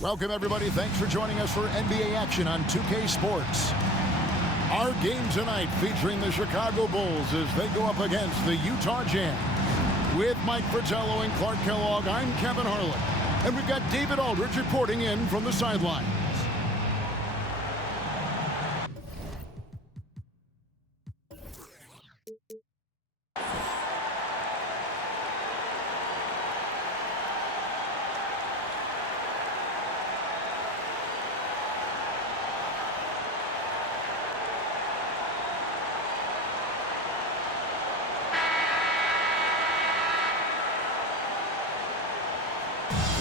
Welcome, everybody. Thanks for joining us for NBA action on 2K Sports. Our game tonight featuring the Chicago Bulls as they go up against the Utah Jazz. With Mike Fratello and Clark Kellogg, I'm Kevin Harlan. And we've got David Aldridge reporting in from the sidelines.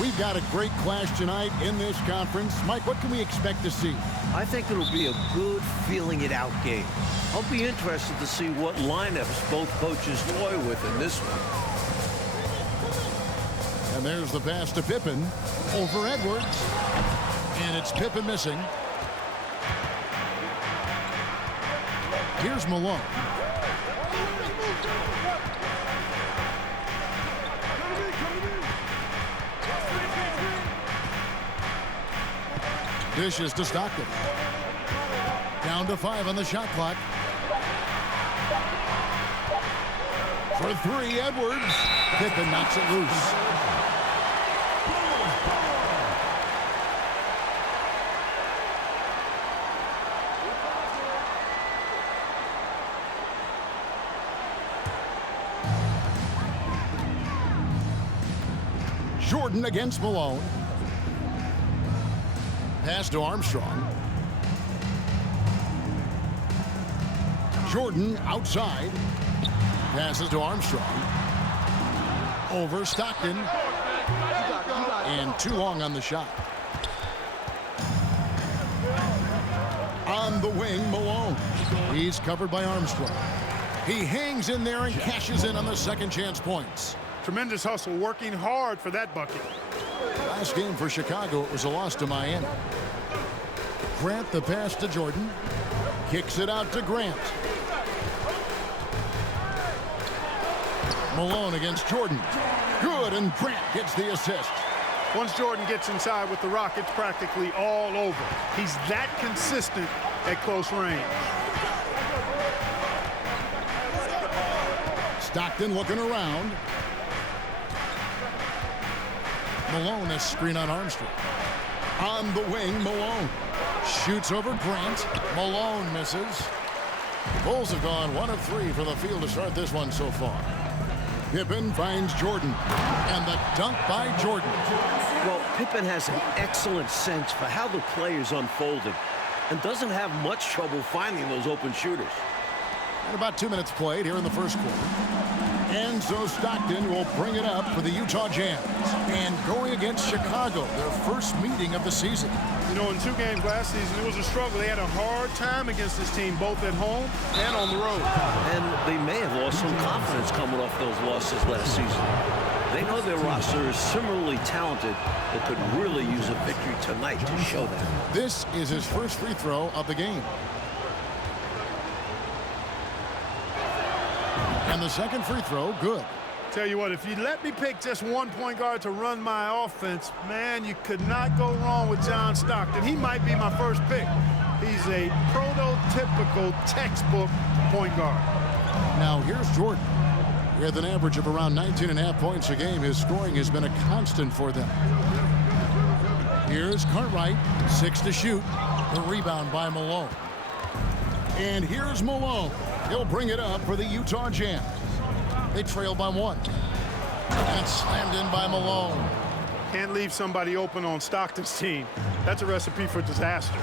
We've got a great clash tonight in this conference. Mike, what can we expect to see? I think it'll be a good feeling-it-out game. I'll be interested to see what lineups both coaches toy with in this one. And there's the pass to Pippen over Edwards. And it's Pippen missing. Here's Malone. Dishes to Stockton. Down to 5 on the shot clock. For 3, Edwards. Pippen knocks it loose. Jordan against Malone. Pass to Armstrong. Jordan outside. Passes to Armstrong. Over Stockton. And too long on the shot. On the wing, Malone. He's covered by Armstrong. He hangs in there and cashes in on the second chance points. Tremendous hustle, working hard for that bucket. Last game for Chicago, it was a loss to Miami. Grant the pass to Jordan. Kicks it out to Grant. Malone against Jordan. Good, and Grant gets the assist. Once Jordan gets inside with the rock, it's practically all over. He's that consistent at close range. Stockton looking around. Malone, a screen on Armstrong. On the wing, Malone. Shoots over Grant. Malone misses. Bulls have gone 1 of 3 from the field to start this one so far. Pippen finds Jordan. And the dunk by Jordan. Well, Pippen has an excellent sense for how the play is unfolding and doesn't have much trouble finding those open shooters. And about 2 minutes played here in the first quarter. And so Stockton will bring it up for the Utah Jazz. And going against Chicago, their first meeting of the season. You know, in 2 games last season, it was a struggle. They had a hard time against this team, both at home and on the road. And they may have lost some confidence coming off those losses last season. They know their roster is similarly talented, but could really use a victory tonight to show that. This is his first free throw of the game. And the second free throw, good. Tell you what, if you let me pick just one point guard to run my offense, man, you could not go wrong with John Stockton. He might be my first pick. He's a prototypical textbook point guard. Now here's Jordan. With an average of around 19.5 points a game, his scoring has been a constant for them. Here's Cartwright, 6 to shoot. The rebound by Malone. And here's Malone. He'll bring it up for the Utah Jazz. They trail by 1. And slammed in by Malone. Can't leave somebody open on Stockton's team. That's a recipe for disaster.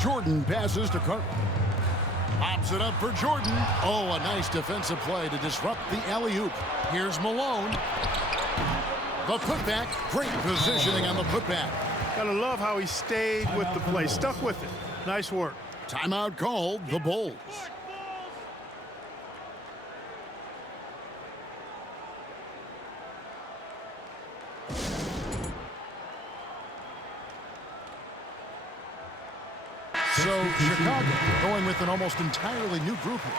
Jordan passes to Cartwright. Pops it up for Jordan. Oh, a nice defensive play to disrupt the alley-oop. Here's Malone. The putback. Great positioning on the putback. Gotta love how he stayed with the play. Stuck with it. Nice work. Timeout called, the Bulls. So Chicago going with an almost entirely new group here.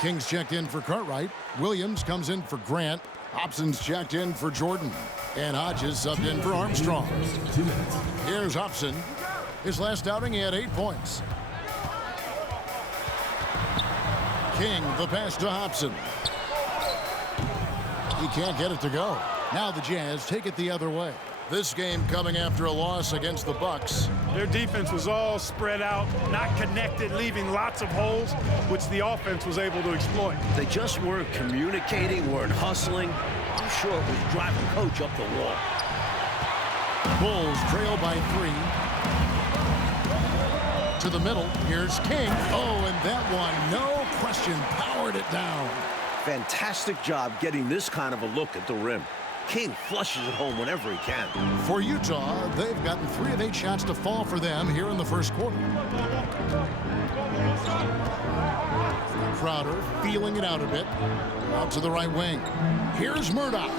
Kings checked in for Cartwright. Williams comes in for Grant. Hobson's checked in for Jordan, and Hodges subbed in for Armstrong. Here's Hobson. His last outing, he had 8 points. King, the pass to Hobson. He can't get it to go. Now the Jazz take it the other way. This game coming after a loss against the Bucks. Their defense was all spread out, not connected, leaving lots of holes, which the offense was able to exploit. They just weren't communicating, weren't hustling. I'm sure it was driving coach up the wall. Bulls trail by 3. To the middle, here's King. Oh, and that one, no question, powered it down. Fantastic job getting this kind of a look at the rim. King flushes it home whenever he can. For Utah, they've gotten 3 of 8 shots to fall for them here in the first quarter. Crowder feeling it out a bit. Out to the right wing. Here's Murdoch.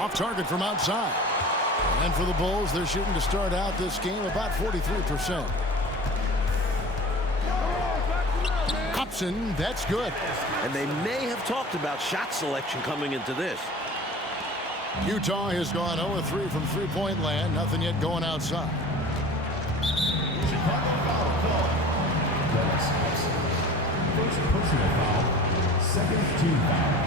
Off target from outside. And for the Bulls, they're shooting to start out this game about 43%. Hobson, that's good. And they may have talked about shot selection coming into this. Utah has gone 0-3 from three-point land. Nothing yet going outside. First personal foul, second team foul.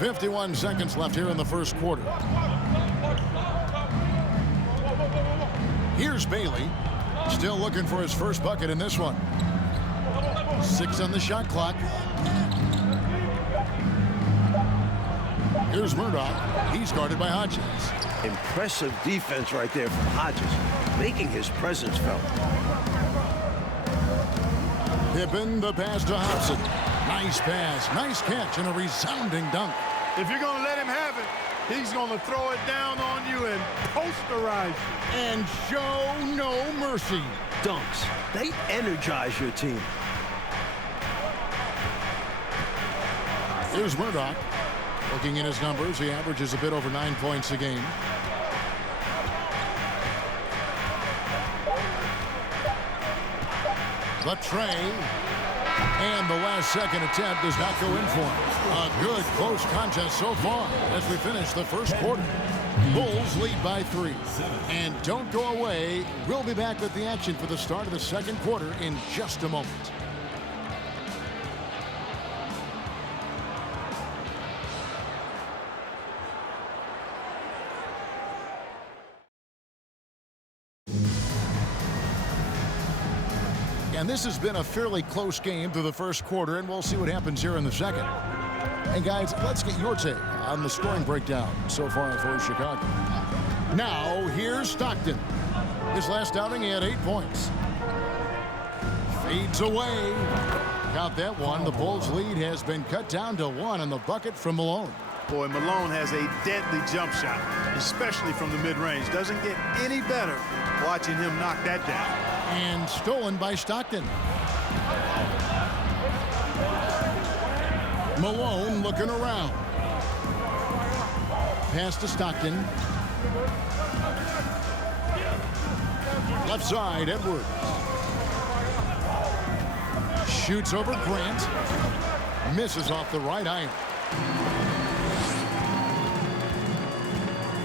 .51 seconds left here in the first quarter. Here's Bailey. Still looking for his first bucket in this one. 6 on the shot clock. Here's Murdoch. He's guarded by Hodges. Impressive defense right there from Hodges, making his presence felt. Pippen, the pass to Hobson. Nice pass, nice catch, and a resounding dunk. If you're going to let him have it, he's going to throw it down on you and posterize you. And show no mercy. Dunks, they energize your team. Here's Murdoch. Looking in his numbers, he averages a bit over 9 points a game. The tray. And the last second attempt does not go in for him. A good close contest so far as we finish the first quarter. Bulls lead by 3. And don't go away. We'll be back with the action for the start of the second quarter in just a moment. And this has been a fairly close game through the first quarter, and we'll see what happens here in the second. And guys, let's get your take on the scoring breakdown so far for Chicago. Now, here's Stockton. His last outing, he had 8 points. Fades away. Got that one. The Bulls' lead has been cut down to 1 on the bucket from Malone. Boy, Malone has a deadly jump shot, especially from the mid-range. Doesn't get any better watching him knock that down. And stolen by Stockton. Malone looking around. Pass to Stockton. Left side, Edwards. Shoots over Grant. Misses off the right iron.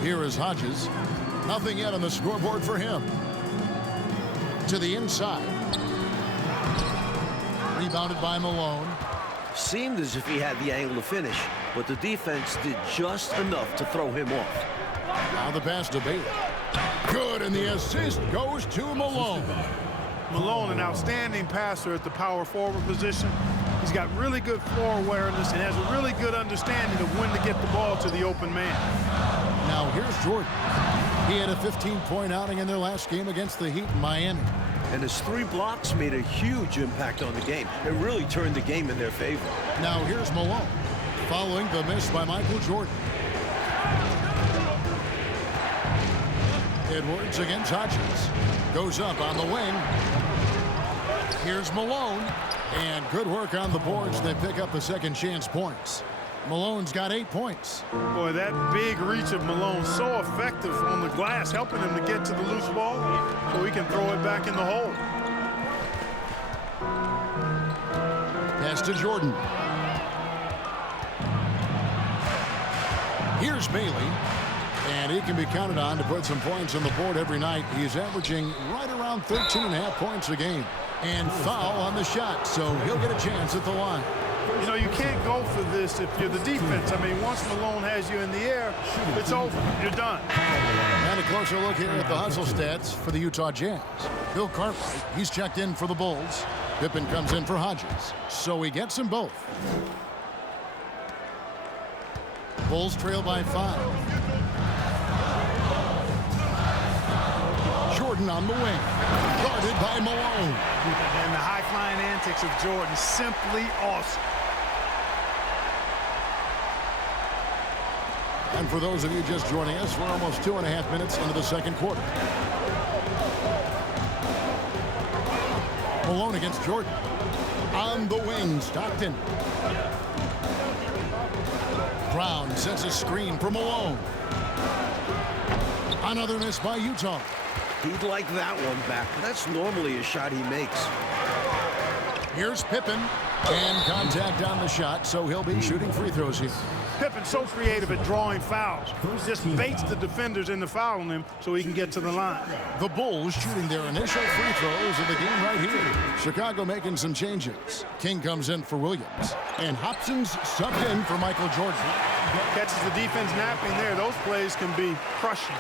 Here is Hodges. Nothing yet on the scoreboard for him. To the inside. Rebounded by Malone. Seemed as if he had the angle to finish, but the defense did just enough to throw him off. Now the pass to Bailey. Good, and the assist goes to Malone. Malone, an outstanding passer at the power forward position. He's got really good floor awareness and has a really good understanding of when to get the ball to the open man. Now here's Jordan. He had a 15-point outing in their last game against the Heat in Miami. And his 3 blocks made a huge impact on the game. It really turned the game in their favor. Now here's Malone, following the miss by Michael Jordan. Edwards against Hodges. Goes up on the wing. Here's Malone. And good work on the boards. They pick up the second chance points. Malone's got 8 points. Boy, that big reach of Malone, so effective on the glass, helping him to get to the loose ball so he can throw it back in the hole. Pass to Jordan. Here's Bailey. And he can be counted on to put some points on the board every night. He's averaging right around 13.5 points a game. And foul on the shot, so he'll get a chance at the line. You know, you can't go for this if you're the defense. I mean, once Malone has you in the air, it's over. You're done. And a closer look here at the hustle stats for the Utah Jazz. Bill Cartwright, he's checked in for the Bulls. Pippen comes in for Hodges, so he gets them both. Bulls trail by 5. Jordan on the wing, guarded by Malone. And the high-flying antics of Jordan, simply awesome. And for those of you just joining us, we're almost 2.5 minutes into the second quarter. Malone against Jordan. On the wing, Stockton. Brown sends a screen for Malone. Another miss by Utah. He'd like that one back. That's normally a shot he makes. Here's Pippen. And contact on the shot, so he'll be shooting free throws here. Pippen's so creative at drawing fouls. Just baits the defenders into fouling him so he can get to the line. The Bulls shooting their initial free throws of the game right here. Chicago making some changes. King comes in for Williams. And Hobson's subbed in for Michael Jordan. Catches the defense napping there. Those plays can be crushing.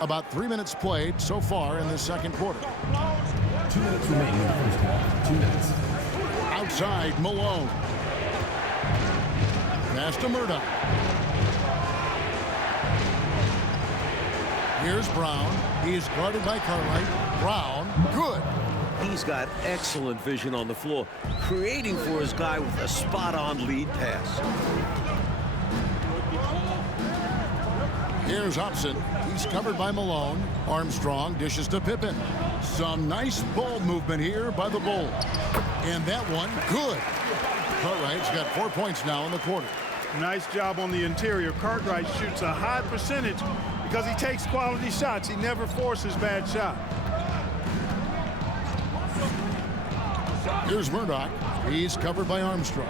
About 3 minutes played so far in the second quarter. 2 minutes remaining in the first half. 2 minutes. Outside, Malone. Pass to Murdoch. Here's Brown. He's guarded by Cartwright. Brown, good. He's got excellent vision on the floor, creating for his guy with a spot-on lead pass. Here's Hobson. He's covered by Malone. Armstrong dishes to Pippen. Some nice ball movement here by the Bulls. And that one, good. Cartwright's got 4 points now in the quarter. Nice job on the interior. Cartwright shoots a high percentage because he takes quality shots. He never forces bad shots. Here's Murdoch. He's covered by Armstrong.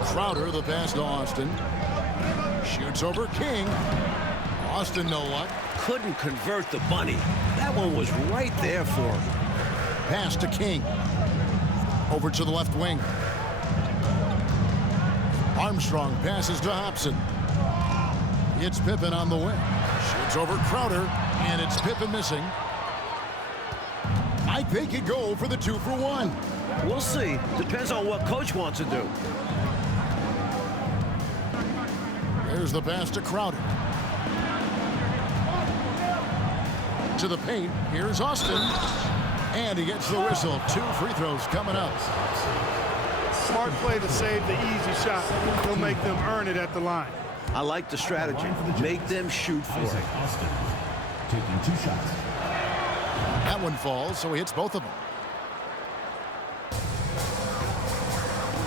Crowder, the pass to Austin. Shoots over King. Austin, no luck. Couldn't convert the bunny. That one was right there for him. Pass to King. Over to the left wing. Armstrong passes to Hobson. It's Pippen on the wing. Shoots over Crowder, and it's Pippen missing. I think he'd go for the 2-for-1. We'll see. Depends on what coach wants to do. There's the pass to Crowder. To the paint. Here's Austin. And he gets the whistle. 2 free throws coming up. Smart play to save the easy shot. He'll make them earn it at the line. I like the strategy. Make them shoot for it. Austin taking 2 shots. That one falls, so he hits both of them.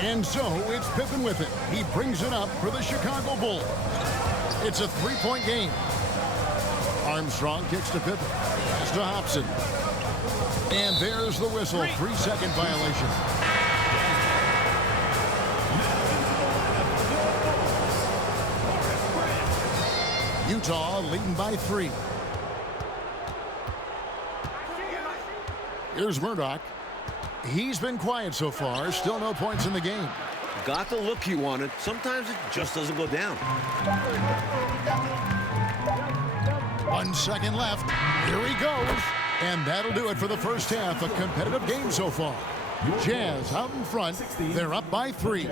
And so it's Pippen with it. He brings it up for the Chicago Bulls. It's a 3-point game. Armstrong kicks to Pippen. Pass to Hobson. And there's the whistle. 3-second violation. Utah leading by 3. Here's Murdoch. He's been quiet so far. Still no points in the game. Got the look he wanted. Sometimes it just doesn't go down. 1 second left. Here he goes. And that'll do it for the first half. A competitive game so far. Jazz out in front. They're up by 3.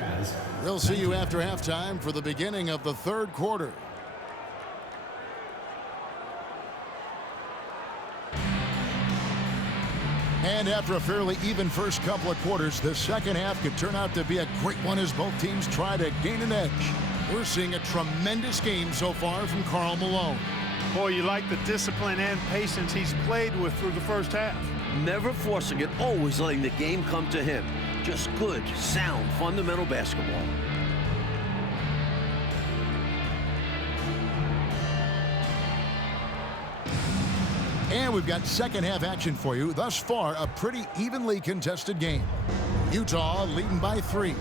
We'll see you after halftime for the beginning of the third quarter. And after a fairly even first couple of quarters, the second half could turn out to be a great one as both teams try to gain an edge. We're seeing a tremendous game so far from Karl Malone. Boy, you like the discipline and patience he's played with through the first half. Never forcing it, always letting the game come to him. Just good, sound, fundamental basketball. And And we've got second half action for you. Thus far, a pretty evenly contested game. Utah leading by 3.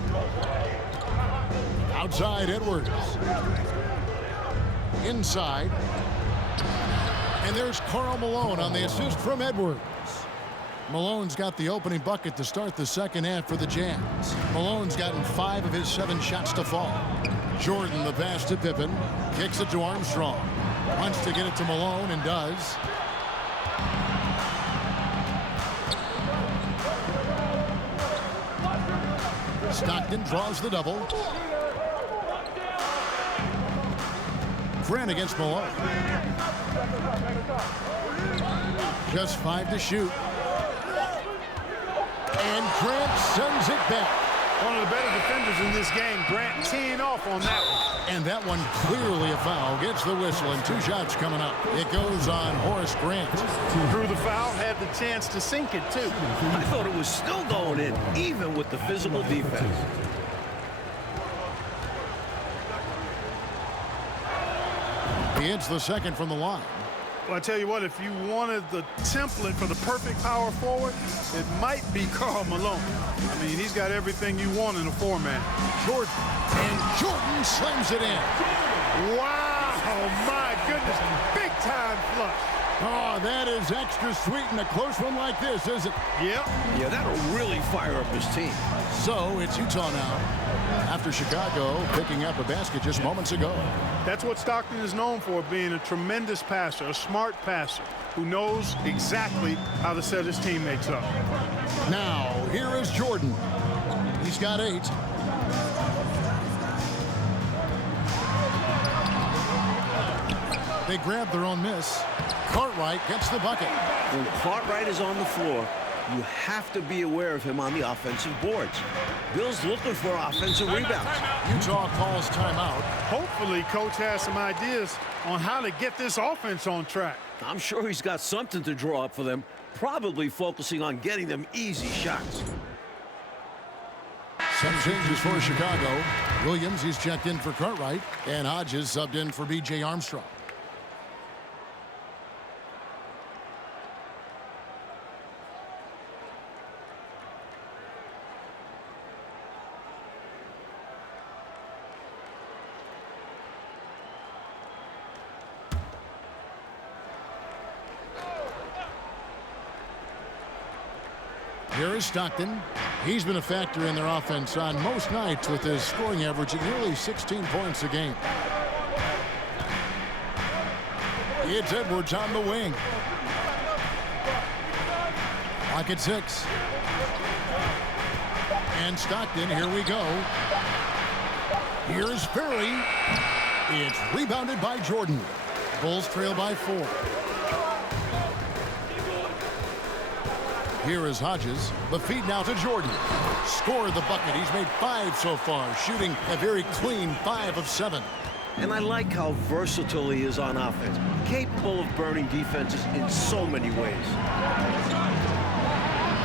Outside, Edwards. Inside. And there's Karl Malone on the assist from Edwards. Malone's got the opening bucket to start the second half for the Jazz. Malone's gotten 5 of his 7 shots to fall. Jordan the pass to Pippen. Kicks it to Armstrong. Wants to get it to Malone and does. Stockton draws the double. Grant against Malone. Just 5 to shoot. And Grant sends it back. One of the better defenders in this game. Grant teeing off on that one. And that one clearly a foul. Gets the whistle and 2 shots coming up. It goes on Horace Grant. Drew the foul, had the chance to sink it too. I thought it was still going in, even with the physical defense. He hits the second from the line. Well, I tell you what, if you wanted the template for the perfect power forward, it might be Karl Malone. I mean, he's got everything you want in a 4-man. Jordan. And Jordan slams it in. Wow, my goodness, big time flush. Oh, that is extra sweet in a close one like this, isn't it? Yep. Yeah, that'll really fire up his team. So it's Utah now, after Chicago picking up a basket just moments ago. That's what Stockton is known for, being a tremendous passer, a smart passer, who knows exactly how to set his teammates up. Now, here is Jordan. He's got 8. They grab their own miss. Cartwright gets the bucket. When Cartwright is on the floor, you have to be aware of him on the offensive boards. Bill's looking for offensive rebounds. Utah calls timeout. Hopefully, Coach has some ideas on how to get this offense on track. I'm sure he's got something to draw up for them, probably focusing on getting them easy shots. Some changes for Chicago. Williams, he's checked in for Cartwright, and Hodges subbed in for B.J. Armstrong. Here is Stockton. He's been a factor in their offense on most nights with his scoring average at nearly 16 points a game. It's Edwards on the wing. Clock at 6. And Stockton, here we go. Here's Ferry. It's rebounded by Jordan. Bulls trail by 4. Here is Hodges. The feed now to Jordan. Scored the bucket. He's made 5 so far, shooting a very clean 5 of 7. And I like how versatile he is on offense, capable of burning defenses in so many ways.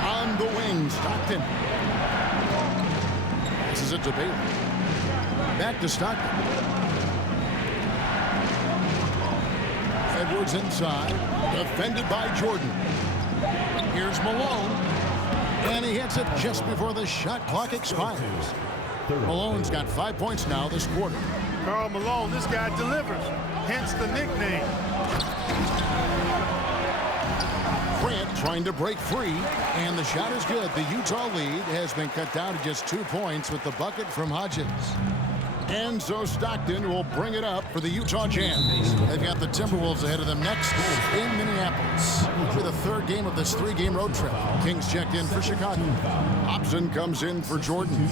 On the wing, Stockton. Passes it to Bailey. Back to Stockton. Edwards inside. Defended by Jordan. Here's Malone. And he hits it just before the shot clock expires. Malone's got 5 points now this quarter. Karl Malone, this guy delivers, hence the nickname. Grant trying to break free, and the shot is good. The Utah lead has been cut down to just 2 points with the bucket from Hodges. And so Stockton will bring it up for the Utah Jazz. They've got the Timberwolves ahead of them next in Minneapolis. For the 3rd game of this 3-game road trip. Kings checked in for Chicago. Hobson comes in for Jordan.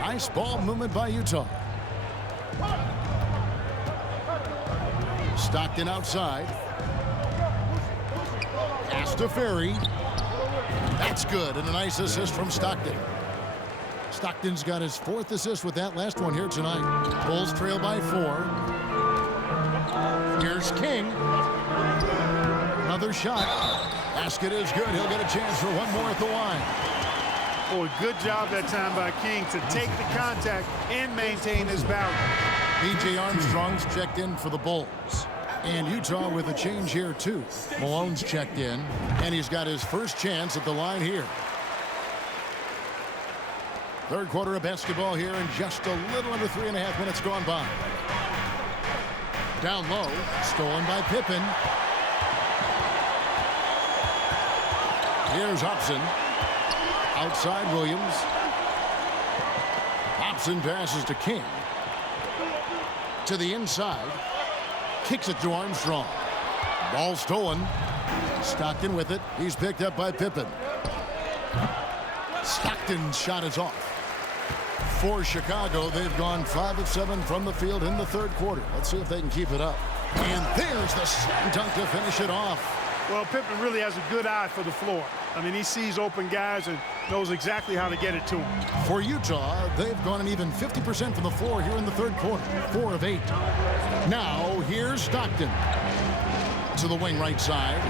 Nice ball movement by Utah. Stockton outside. Pass to Ferry. That's good, and a nice assist from Stockton. Stockton's got his 4th assist with that last one here tonight. Bulls trail by 4. Here's King. Another shot. Basket is good. He'll get a chance for one more at the line. Boy, good job that time by King to take the contact and maintain his balance. B.J. Armstrong's checked in for the Bulls. And Utah with a change here, too. Malone's checked in, and he's got his first chance at the line here. Third quarter of basketball here, and just a little under 3.5 minutes gone by. Down low, stolen by Pippen. Here's Hobson. Outside Williams. Hobson passes to King. To the inside. Kicks it to Armstrong. Ball stolen. Stockton with it. He's picked up by Pippen. Stockton's shot is off. For Chicago, they've gone 5 of 7 from the field in the third quarter. Let's see if they can keep it up. And there's the slam dunk to finish it off. Well, Pippen really has a good eye for the floor. I mean, he sees open guys and knows exactly how to get it to them. For Utah, they've gone an even 50% from the floor here in the third quarter. 4 of 8. Now, here's Stockton. To the wing right side.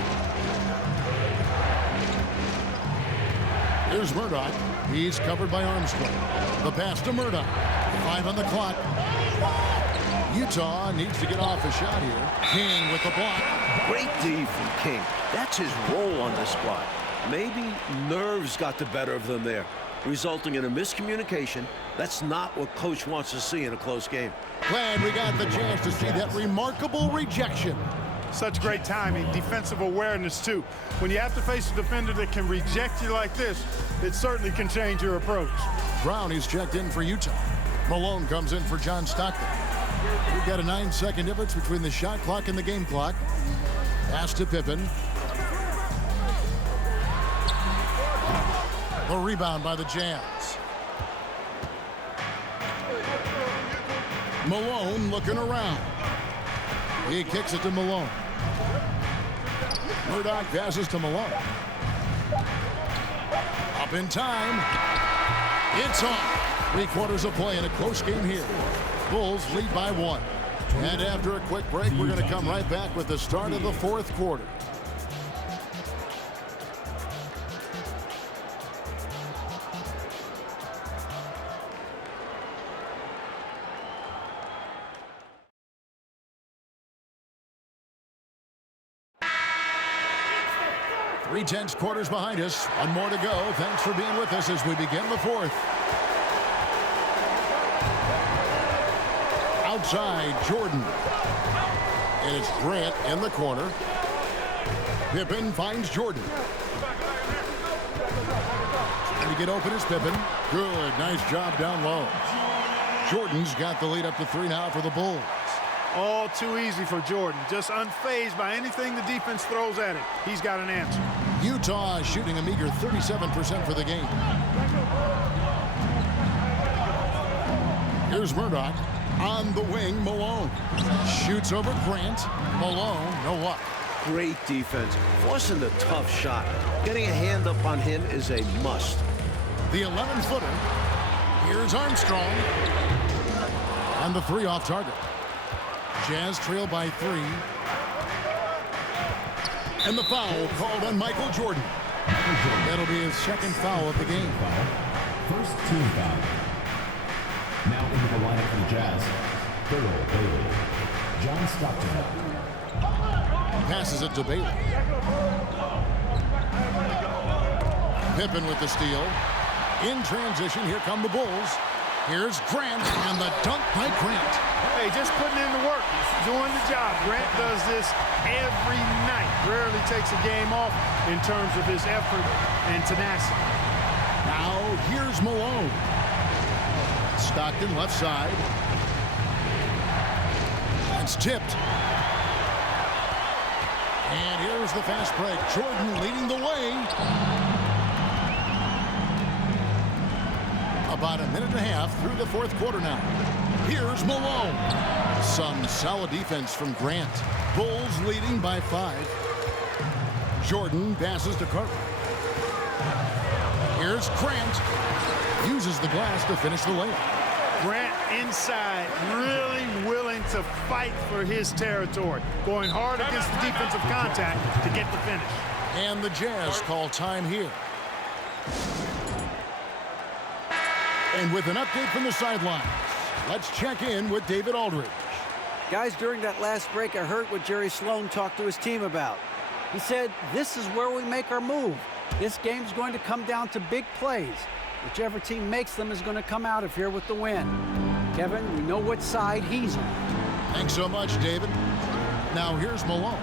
Here's Murdoch. He's covered by Armstrong. The pass to Murdoch. 5 on the clock. Utah needs to get off a shot here. King with the block. Great D from King. That's his role on this spot. Maybe nerves got the better of them there, resulting in a miscommunication. That's not what coach wants to see in a close game. Glad we got the chance to see that remarkable rejection. Such great timing, defensive awareness, too. When you have to face a defender that can reject you like this, it certainly can change your approach. Brown is checked in for Utah. Malone comes in for John Stockton. We've got a 9-second difference between the shot clock and the game clock. Pass to Pippen. The rebound by the Jazz. Malone looking around. He kicks it to Malone. Murdoch passes to Malone. Up in time. It's on. 3 quarters of play in a close game here. Bulls lead by 1. And after a quick break, we're going to come right back with the start of the fourth quarter. Three-tenths quarters behind us. One more to go. Thanks for being with us as we begin the fourth. Outside, Jordan. And it's Grant in the corner. Pippen finds Jordan. Trying to get open is Pippen. Good. Nice job down low. Jordan's got the lead up to 3 now for the Bulls. All too easy for Jordan. Just unfazed by anything the defense throws at him. He's got an answer. Utah shooting a meager 37% for the game. Here's Murdoch. On the wing, Malone. Shoots over Grant. Malone, no luck. Great defense. Forcing the tough shot. Getting a hand up on him is a must. The 11-footer. Here's Armstrong. And the 3 off target. Jazz trail by 3. And the foul called on Michael Jordan. That'll be his second foul of the game. First team foul. Now into the lineup for the Jazz. Bailey. John Stockton. Passes it to Bailey. Pippen with the steal. In transition, here come the Bulls. Here's Grant, and the dunk by Grant. Hey, just putting in the work, doing the job. Grant does this every night. Rarely takes a game off in terms of his effort and tenacity. Now, here's Malone. Stockton left side. It's tipped. And here's the fast break. Jordan leading the way. About a minute and a half through the fourth quarter now. Here's Malone. Some solid defense from Grant. Bulls leading by 5. Jordan passes to Carter. Here's Grant. Uses the glass to finish the layup. Grant inside, really willing to fight for his territory. Going hard against the defensive contact to get the finish. And the Jazz call time here. And with an update from the sidelines, Let's check in with David Aldridge. Guys, during that last break, I heard what Jerry Sloan talked to his team about. He said, this is where we make our move. This game's going to come down to big plays. Whichever team makes them is going to come out of here with the win. Kevin, we know what side he's on. Thanks so much, David. Now here's Malone.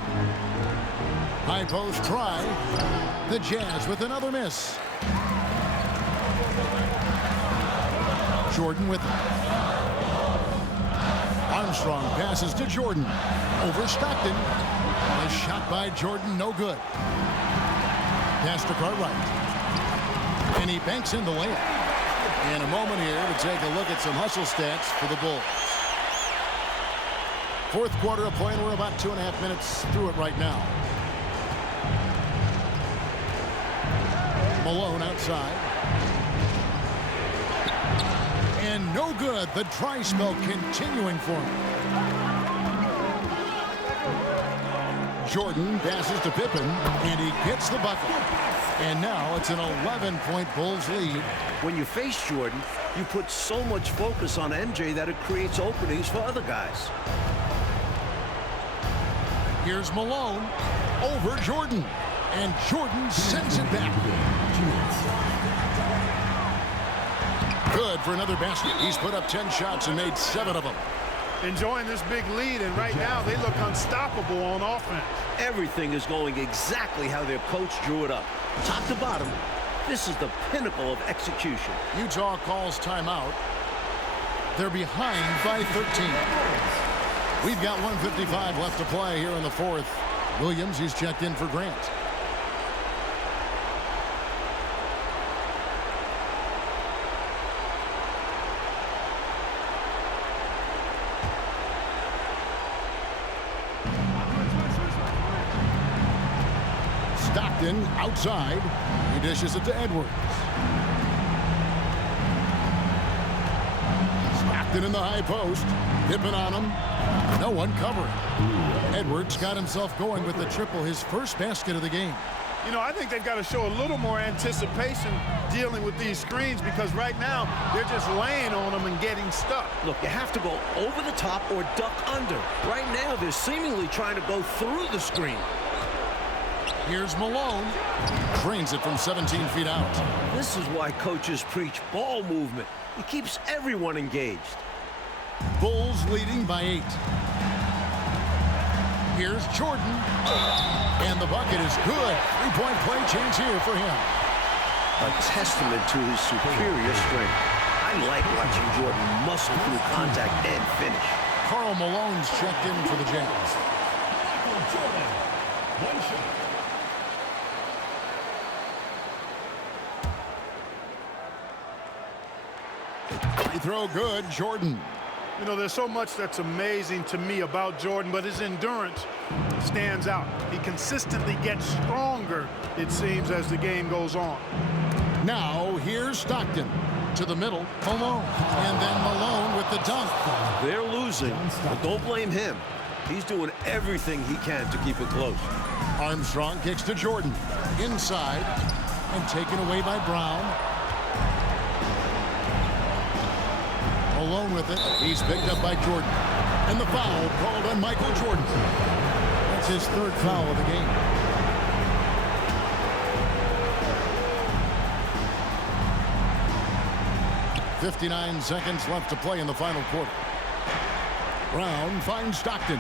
High post try. The Jazz with another miss. Jordan with it. Armstrong passes to Jordan. Over Stockton. A shot by Jordan, no good. Pass to Cartwright. And he banks in the layup. In a moment here to take a look at some hustle stats for the Bulls. Fourth quarter of play, and we're about 2.5 minutes through it right now. Malone outside. And no good. The dry spell continuing for him. Jordan passes to Pippen, and he gets the bucket. And now it's an 11-point Bulls lead. When you face Jordan, you put so much focus on MJ that it creates openings for other guys. Here's Malone over Jordan. And Jordan sends it back. Good for another basket. He's put up 10 shots and made 7 of them. Enjoying this big lead, and right now they look unstoppable on offense. Everything is going exactly how their coach drew it up. Top to bottom, this is the pinnacle of execution. Utah calls timeout. They're behind by 13. We've got 1:55 left to play here in the fourth. Williams, he's checked in for Grant. Stockton outside. He dishes it to Edwards. Stockton in the high post. Pippen on him. No one covering. Edwards got himself going with the triple, his first basket of the game. You know, I think they've got to show a little more anticipation dealing with these screens, because right now they're just laying on them and getting stuck. Look, you have to go over the top or duck under. Right now they're seemingly trying to go through the screen. Here's Malone. Drains it from 17 feet out. This is why coaches preach ball movement. It keeps everyone engaged. Bulls leading by 8. Here's Jordan. And the bucket is good. 3-point play chance here for him. A testament to his superior strength. I like watching Jordan muscle through contact and finish. Karl Malone's checked in for the Jazz. Free throw good, Jordan. You know, there's so much that's amazing to me about Jordan, but his endurance stands out. He consistently gets stronger, it seems, as the game goes on. Now, here's Stockton. To the middle, Malone. And then Malone with the dunk. They're losing, but don't blame him. He's doing everything he can to keep it close. Armstrong kicks to Jordan. Inside. And taken away by Brown. Malone with it. He's picked up by Jordan. And the foul called on Michael Jordan. That's his third foul of the game. .59 seconds left to play in the final quarter. Brown finds Stockton.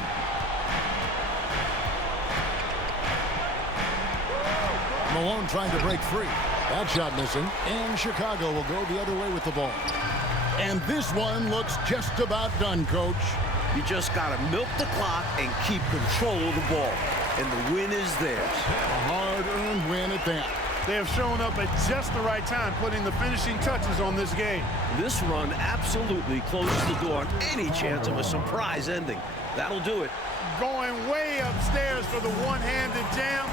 Malone trying to break free. That shot missing. And Chicago will go the other way with the ball. And this one looks just about done, Coach. You just got to milk the clock and keep control of the ball. And the win is theirs. A hard-earned win at that. They have shown up at just the right time, putting the finishing touches on this game. This run absolutely closes the door on any chance of a surprise ending. That'll do it. Going way upstairs for the one-handed jam.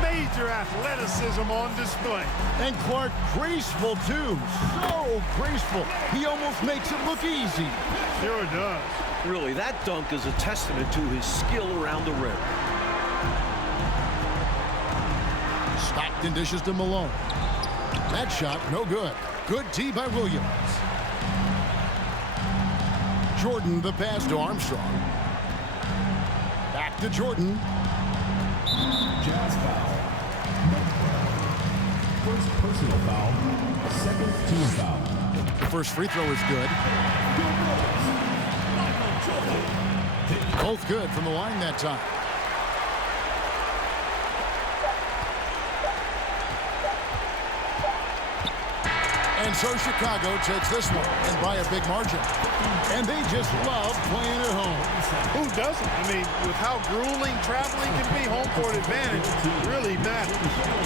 Major athleticism on display. And Clark graceful, too. So graceful. He almost makes it look easy. Sure does. Really, that dunk is a testament to his skill around the rim. Stockton dishes to Malone. That shot, no good. Good tee by Williams. Jordan, the pass to Armstrong. Back to Jordan. Jazz foul. First personal foul. Second team foul. The first free throw is good. Both good from the line that time. And so Chicago takes this one, and by a big margin. And they just love playing at home. Who doesn't? I mean, with how grueling traveling can be, home court advantage really matters.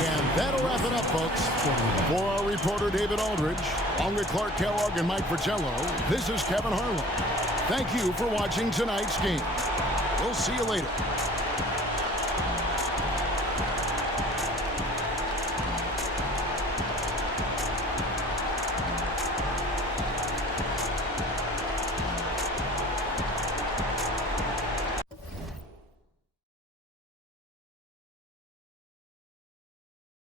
And that'll wrap it up, folks. For our reporter, David Aldridge, along with Clark Kellogg and Mike Fratello, this is Kevin Harlan. Thank you for watching tonight's game. We'll see you later.